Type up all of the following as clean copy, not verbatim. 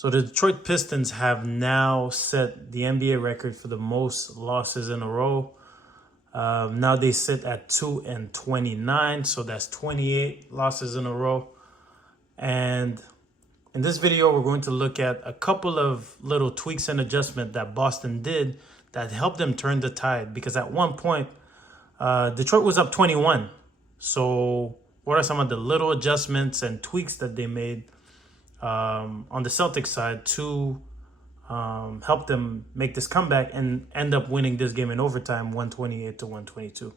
So the Detroit Pistons have now set the NBA record for the most losses in a row. Now they sit at 2-29, so that's 28 losses in a row. And in this video, we're going to look at a couple of little tweaks and adjustments that Boston did that helped them turn the tide. Because at one point, Detroit was up 21. So what are some of the little adjustments and tweaks that they made on the Celtics side to help them make this comeback and end up winning this game in overtime, 128-122.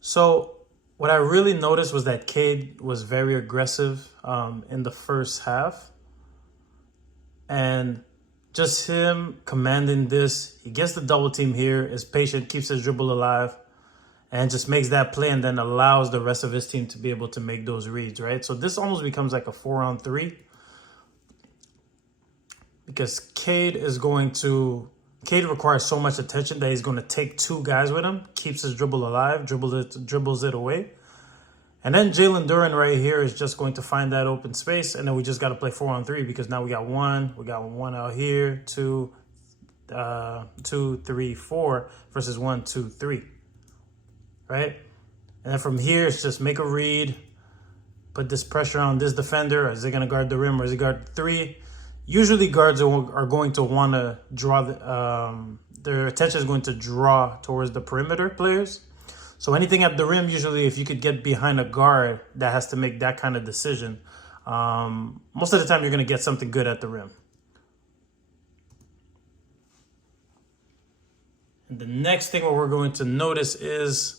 So what I really noticed was that Cade was very aggressive in the first half. And just him commanding this, he gets the double team here, is patient, keeps his dribble alive, and just makes that play and then allows the rest of his team to be able to make those reads, right? So this almost becomes like a 4-on-3 because Cade requires so much attention that he's going to take two guys with him, keeps his dribble alive, dribbles it away. And then Jalen Duren right here is just going to find that open space, and then we just got to play 4-on-3 because now we got one out here, 2, 3, 4 versus 1, 2, 3. Right? And then from here, it's just make a read, put this pressure on this defender. Is he going to guard the rim or is he guard 3? Usually guards are going to want to draw, their attention is going to draw towards the perimeter players. So anything at the rim, usually if you could get behind a guard that has to make that kind of decision, most of the time you're going to get something good at the rim. And the next thing what we're going to notice is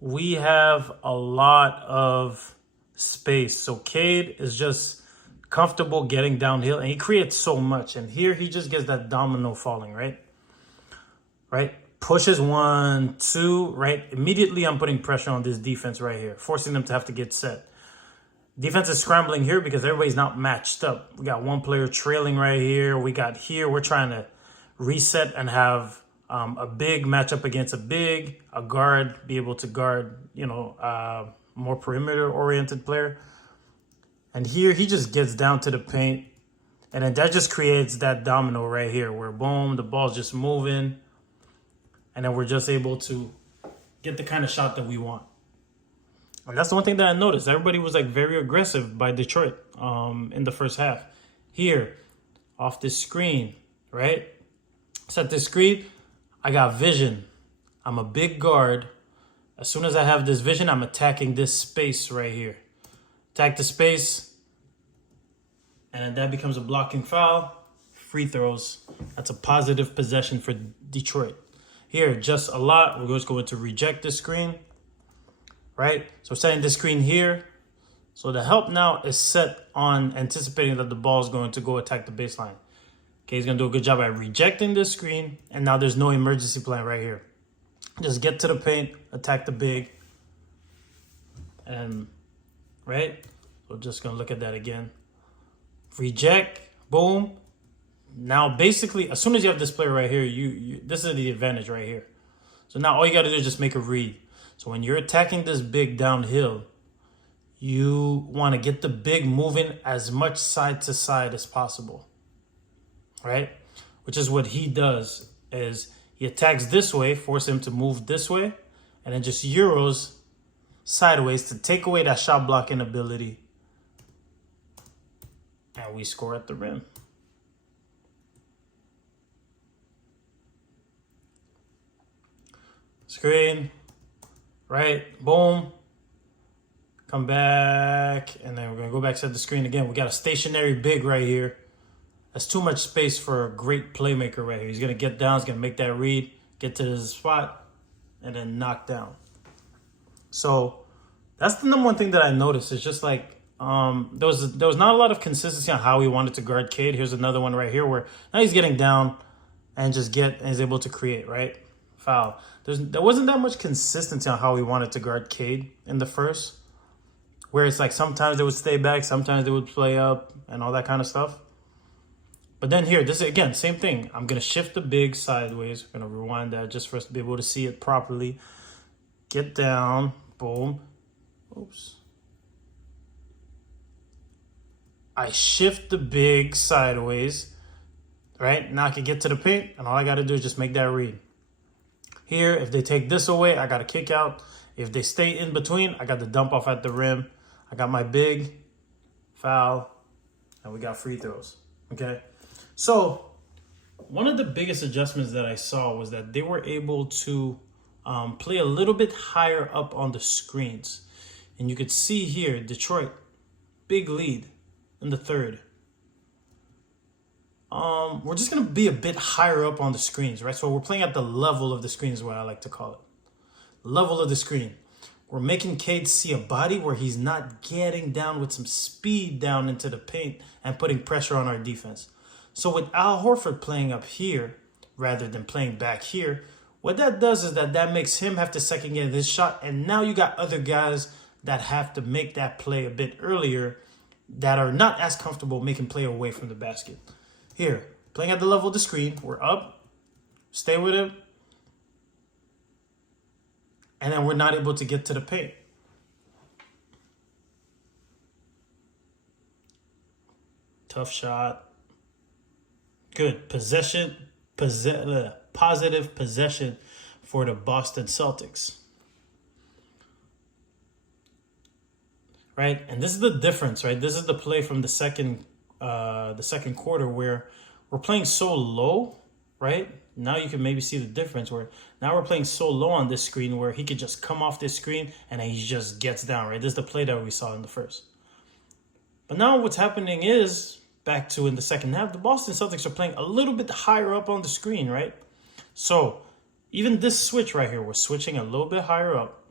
we have a lot of space. So Cade is just comfortable getting downhill, and he creates so much. And here he just gets that domino falling, right? Right? Pushes 1, 2, right? Immediately I'm putting pressure on this defense right here, forcing them to have to get set. Defense is scrambling here because everybody's not matched up. We got one player trailing right here. We're trying to reset and have a big matchup against a guard, be able to guard, more perimeter-oriented player. And here he just gets down to the paint, and then that just creates that domino right here where, boom, the ball's just moving, and then we're just able to get the kind of shot that we want. And that's the one thing that I noticed. Everybody was very aggressive by Detroit in the first half. Here, off this screen, right? Set this screen. I got vision. I'm a big guard. As soon as I have this vision, I'm attacking this space right here. Attack the space. And then that becomes a blocking foul. Free throws. That's a positive possession for Detroit. Here, just a lot. We're just going to reject the screen. Right? So we're setting the screen here. So the help now is set on anticipating that the ball is going to go attack the baseline. Okay, he's going to do a good job at rejecting this screen. And now there's no emergency plan right here. Just get to the paint, attack the big. And, right? We're just going to look at that again. Reject, boom. Now, basically, as soon as you have this player right here, this is the advantage right here. So now all you got to do is just make a read. So when you're attacking this big downhill, you want to get the big moving as much side to side as possible. Right? Which is what he does, is he attacks this way, force him to move this way, and then just euros sideways to take away that shot blocking ability. And we score at the rim. Screen, right? Boom. Come back, and then we're going to go back to the screen again. We got a stationary big right here. That's too much space for a great playmaker right here. He's going to get down. He's going to make that read, get to his spot, and then knock down. So that's the number one thing that I noticed. It's just there was not a lot of consistency on how he wanted to guard Cade. Here's another one right here where now he's getting down and is able to create, right? Foul. There wasn't that much consistency on how he wanted to guard Cade in the first, where it's sometimes they would stay back, sometimes they would play up and all that kind of stuff. But then here, this is, again, same thing. I'm going to shift the big sideways. We're going to rewind that just for us to be able to see it properly. Get down. Boom. Oops. I shift the big sideways, right? Now I can get to the paint, and all I got to do is just make that read. Here, if they take this away, I got to kick out. If they stay in between, I got the dump off at the rim. I got my big foul, and we got free throws, okay? So one of the biggest adjustments that I saw was that they were able to play a little bit higher up on the screens. And you could see here, Detroit, big lead in the third. We're just going to be a bit higher up on the screens, right? So we're playing at the level of the screen is what I like to call it. Level of the screen. We're making Cade see a body where he's not getting down with some speed down into the paint and putting pressure on our defense. So with Al Horford playing up here rather than playing back here, what that does is that makes him have to second guess his shot. And now you got other guys that have to make that play a bit earlier that are not as comfortable making play away from the basket. Here, playing at the level of the screen, we're up, stay with it, and then we're not able to get to the paint. Tough shot. Good. Positive possession for the Boston Celtics. Right? And this is the difference, right? This is the play from the second quarter where we're playing so low, right? Now you can maybe see the difference where now we're playing so low on this screen where he could just come off this screen and he just gets down, right? This is the play that we saw in the first. But now what's happening is, back to in the second half, the Boston Celtics are playing a little bit higher up on the screen, right? So even this switch right here, we're switching a little bit higher up,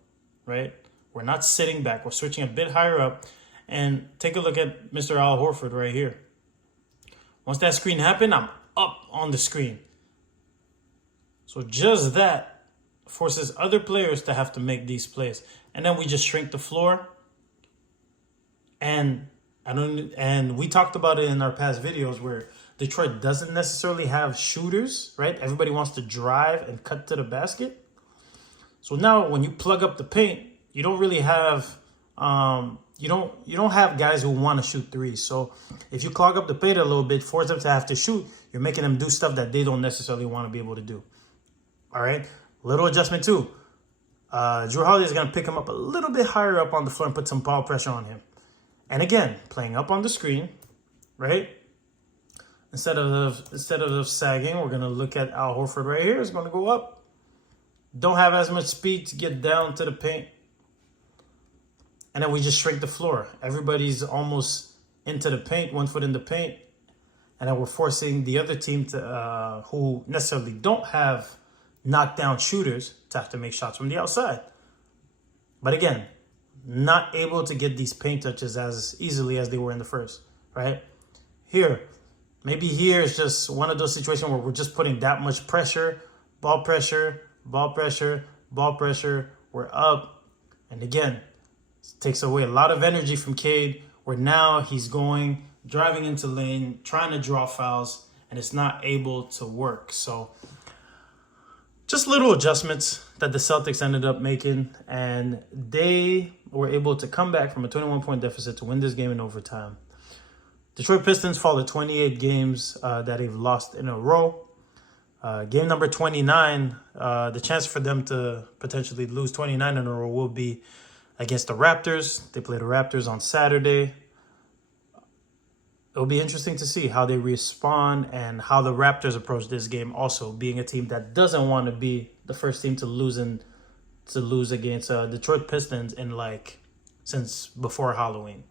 right? We're not sitting back. We're switching a bit higher up. And take a look at Mr. Al Horford right here. Once that screen happened, I'm up on the screen. So just that forces other players to have to make these plays. And then we just shrink the floor. And we talked about it in our past videos where Detroit doesn't necessarily have shooters, right? Everybody wants to drive and cut to the basket. So now when you plug up the paint, you don't really have you don't have guys who want to shoot threes. So if you clog up the paint a little bit, force them to have to shoot, you're making them do stuff that they don't necessarily want to be able to do. All right, little adjustment too. Drew Holiday is going to pick him up a little bit higher up on the floor and put some ball pressure on him. And again, playing up on the screen, right? Instead of sagging, we're going to look at Al Horford right here. It's going to go up. Don't have as much speed to get down to the paint. And then we just shrink the floor. Everybody's almost into the paint, 1 foot in the paint. And then we're forcing the other team to, who necessarily don't have knockdown shooters, to have to make shots from the outside. But again, not able to get these paint touches as easily as they were in the first, right? Here, maybe here is just one of those situations where we're just putting that much pressure, ball pressure, ball pressure, ball pressure. We're up. And again, takes away a lot of energy from Cade, where now he's driving into lane, trying to draw fouls, and it's not able to work. So just little adjustments that the Celtics ended up making, and they were able to come back from a 21-point deficit to win this game in overtime. Detroit Pistons fall to 28 games that they've lost in a row. Game number 29, the chance for them to potentially lose 29 in a row will be against the Raptors. They play the Raptors on Saturday. It'll be interesting to see how they respond and how the Raptors approach this game, also being a team that doesn't want to be the first team to lose against Detroit Pistons since before Halloween.